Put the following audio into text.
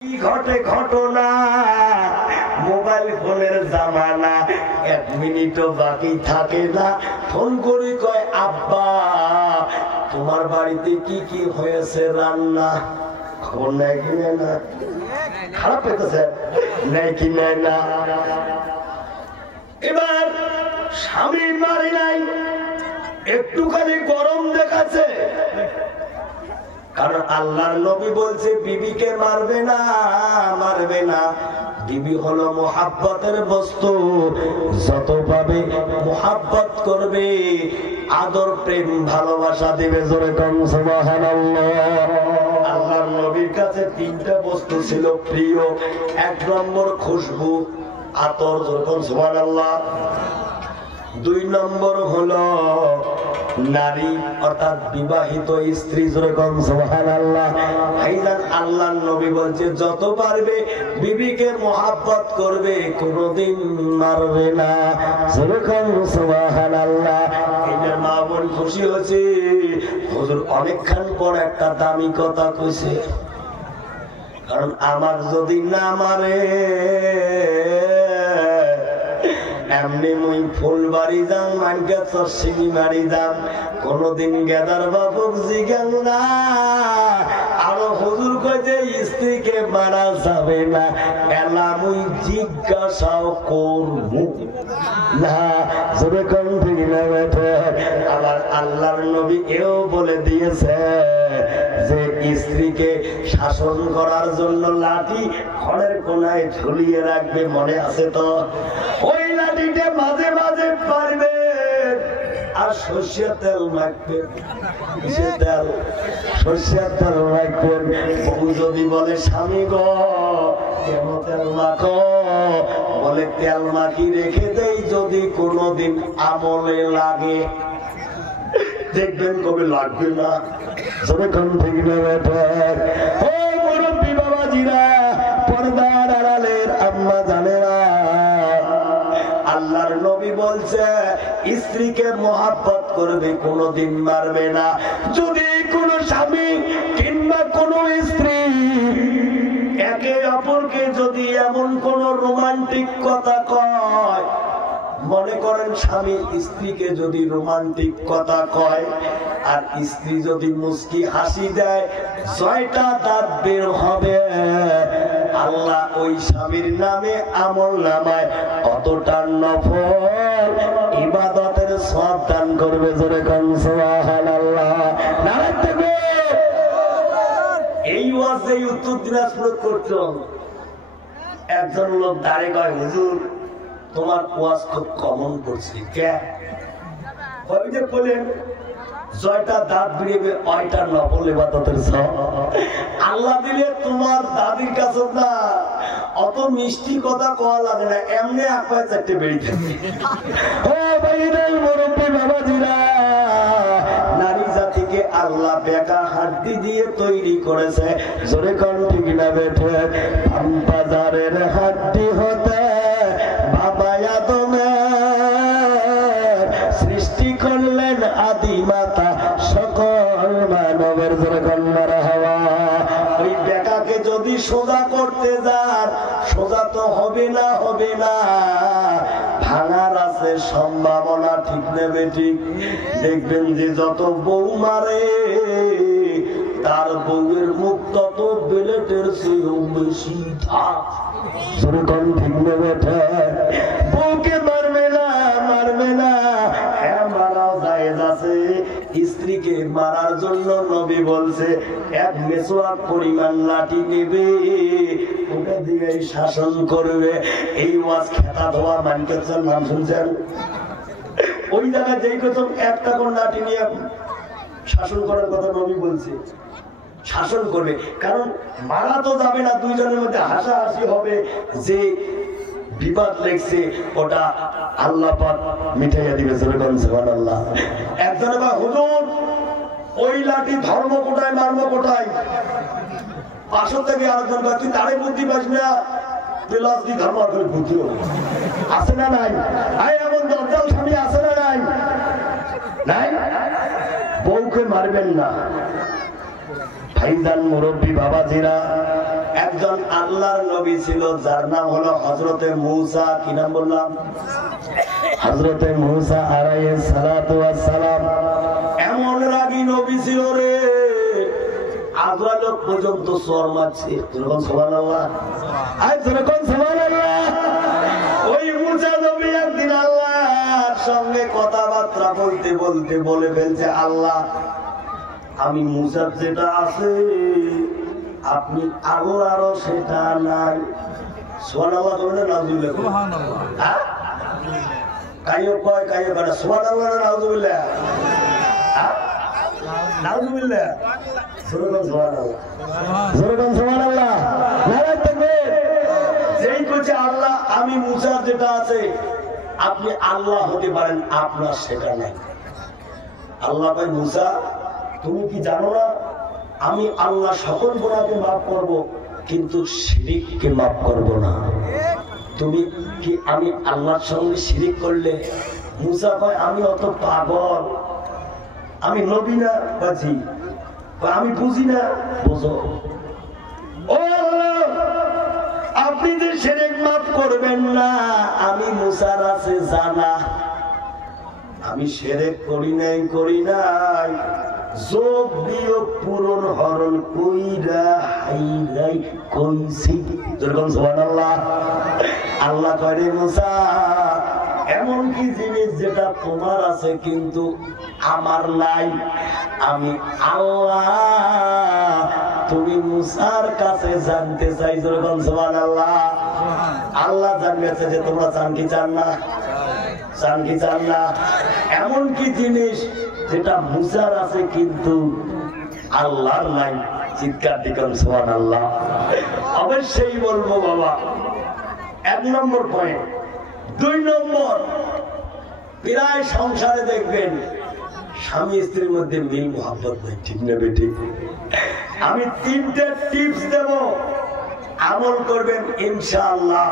ঘটে ঘটনা মোবাইল ফোনের জামানা, 1 মিনিটও বাকি থাকে না। ফোন করি কয় আব্বা তোমার বাড়িতে কি কি হয়েছে রান্না, খবর নেয় কি নেয় না? খারাপ পেতেছে নেয় কি নেয় না? এবার স্বামী মারি নাই, একটুখানি গরম দেখাচ্ছে, কারণ আল্লাহর নবী বলছে বিবিকে মারবে না, মারবে না। বিবি হলো মোহাব্বতের বস্তু, যত পাবে মোহাব্বত করবে, আদর প্রেম ভালোবাসা দিবে। জোরে কোন সুবহানাল্লাহ। আল্লাহর নবীর কাছে 3টা বস্তু ছিল প্রিয়। 1 নম্বর খুশবু, আতর, জোরে কোন সুবহানাল্লাহ। 2 নম্বর হলো নারী অর্থাৎ বিবাহিত স্ত্রী, জোরে কোন সুবহানাল্লাহ। ভাইজান আল্লাহর নবী বলছে যত পারবে বিবিকে মোহাব্বত করবে, কোনদিন মারবে না, জোরে কোন সুবহানাল্লাহ। এটা মা বোন খুশি হয়েছে, হুজুর অনেকক্ষণ পর একটা দামি কথা কইছে, কারণ আমার যদি না মারে এমনি মুই ফুলবাড়ি যাম, মানকে চর্ষিনী মারি যাম, কোনদিন গেদার বাবুক জিগান না। আরো হুজুর কয় যে স্ত্রীকে মারা যাবে না, এলা মুই জিজ্ঞাসাও করব না। জোরে কোন ঠিক না বেঠে? আবার আল্লাহর নবী এও বলে দিয়েছে যে স্ত্রীকে শাসন করার জন্য লাঠি ঘরের কোনায় ঝুলিয়ে রাখবে, মনে আছে তো? ওই লাঠিটা মাঝে মাঝে পারবে আর সর্ষের তেল মাখবে, কিসের তেল? সর্ষের তেল মাখবেন। বহু যদি বলে স্বামী গো কেন তেল মাখো, বলে তেল মাখি রেখে দেই, যদি কোনোদিন আমলে লাগে দেখবেন কবে লাগবে না। যখন ঠিক না বেটা ও মুরব্বী বাবাজিরা, পর্দার আড়ালের আম্মা জানেরা, আল্লাহর নবী বলছে স্ত্রীকে মোহাব্বত করবে, কোনদিন মারবে না। যদি কোন স্বামী কিংবা কোন স্ত্রী একে অপরকে যদি এমন কোন রোমান্টিক কথা কয়, মনে করেন স্বামী স্ত্রীকে যদি রোমান্টিক কথা কয় আর স্ত্রী যদি মুস্কি হাসি দেয়, 6টা দাঁত বের হবে, আল্লাহ ওই স্বামীর নামে আমল নামায় অতটা নফল ইবাদতের সওয়াব দান করবে। জোরে কোন সুবহানাল্লাহ। নারায়ে তাকবীর। এই ওয়াজে উত্তর দিনাজপুর করতো একজন লোক দাঁড়ে কয় হুজুর তোমার ওয়াজ খুব কমন করছি। কে যে বলেন 6টা দাঁত বেরিয়ে 8টা নফল ইবাদতের সওয়াব আল্লাহ দিলে, তোমার দাদির কাছে না অত মিষ্টি কথা কওয়া লাগে না, এমনি আপায় 4টে বেরিয়ে থাকে। ও ভাইরাল মুরব্বী বাবাজিরা, নারী জাতিকে আল্লাহ বেকা হাড্ডি দিয়ে তৈরি করেছে। জোরে কোন ঠিক না বেঠে? বাজারের হাড্ডি হতে বাবা আদমের সৃষ্টি করলেন আদি মাতা সকল মানবের। জোরে কোন মারহাবা। ওই বেকাকে যদি সোজা করতে যান, সোজা তো হবে না, হবে না, ভাঙার আছে সম্ভাবনা। ঠিক নেবে ঠিক? দেখবেন যে যত বউ মারে তার বউয়ের মুখ তত বেলেটের চেয়েও বেশি ধাপ। ঠিক নেবে? বউকে মারবে না, মারবে না, হ্যাঁ মারাও জায়েজ আছে। স্ত্রীকে মারার জন্য নবী বলছে 1 মেসওয়াক পরিমাণ লাঠি নেবে, ওটা দিয়ে শাসন করবে। এই ওয়াজ খেতা ধোয়া মানকেছেন, নাম শুনছেন? ওই জায়গায় যেই প্রথম 1টা কোন লাঠি নিয়ে শাসন করার কথা নবী বলছে, শাসন করবে। কারণ মারা তো যাবে না, দুইজনের মধ্যে হাসাহাসি হবে, যে বিবাদ লেগছে ওটা আল্লাহ পাক মিটাইয়া দিবে। সুবহানাল্লাহ। একজনে বা হুজুর ওই লাঠি ধর্ম কোটায় মারবো কোটায়, পাশে থেকে আরেকজন বা তুই তারে বুদ্ধি পাস না, প্লাস দি ধর্ম করে বুদ্ধি আছে না নাই? এমন দরজাল স্বামী আছে না নাই? নাই। বউকে মারবেন না। ভাইজান মুরব্বী বাবাজিরা, একজন আল্লাহর নবী ছিল যার নাম হলো হযরতে মূসা। কি নাম বললাম? হযরতে মূসা আলাইহিস সালাতু ওয়াস সালাম। এমন রাগী নবী ছিল রে, আজরাইল পর্যন্ত চর মারছে। সুবহানাল্লাহ, আয় যখন সুবহানাল্লাহ। ওই মূসা নবী একদিন আল্লাহর সঙ্গে কথাবার্তা বলতে বলতে বলে ফেলছে, আল্লাহ আমি মূসার যেটা আছে আপনি আল্লাহরও সেটা নাই। সুবহানাল্লাহ বলে নাউজুবিল্লাহ। হ্যাঁ, কাইও কয় কাইও করে সুবহানাল্লাহ না নাউজুবিল্লাহ? হ্যাঁ, নাউজুবিল্লাহ। সুবহানাল্লাহ, সুবহানাল্লাহ, নারায়ে তাকবীর। যেই কইছে আল্লাহ আমি মূসার যেটা আছে আপনি আল্লাহ হতে পারেন, আপনার সেটা নাই। আল্লাহ কয় মূসা তুমি কি জানো না আমি আল্লাহ সকল গুনাহকে মাফ করব কিন্তু শিরককে মাফ করব না। তুমি কি আমি আল্লাহর সঙ্গে শিরিক করলে? মূসা কয় আমি অত পাগল, আমি নবী না বাজি, আমি বুঝি না। বুঝো ও আল্লাহ, আপনি যে শিরক মাফ করবেন না আমি মূসার আছে জানা। আমি শিরক করি নাই যোগ বিয়োগ পূরণ হরণ কইরা হাইরাই কইছি। যেরকম সুবহানাল্লাহ। আল্লাহ কয় মূসা এমন কি জিনিস যেটা তোমার আছে কিন্তু আমার নাই, আমি আল্লাহ তুমি মূসার কাছে জানতে চাই। যেরকম সুবহানাল্লাহ। আল্লাহ জানতে যে তোমরা চান কি চান না? চান কি চান না? এমন কি জিনিস যেটা মূসার আছে কিন্তু আল্লাহর নাই? চিৎকার দিবেন সুবহানাল্লাহ। অবশ্যই বলবো বাবা। 1 নম্বর পয়েন্ট। 2 নম্বর, প্রায় সংসারে দেখবেন স্বামী স্ত্রীর মধ্যে মিল মোহাব্বত নাই। ঠিক না বেঠিক? আমি 3টে টিপস দেব, আমল করবেন ইনশাআল্লাহ।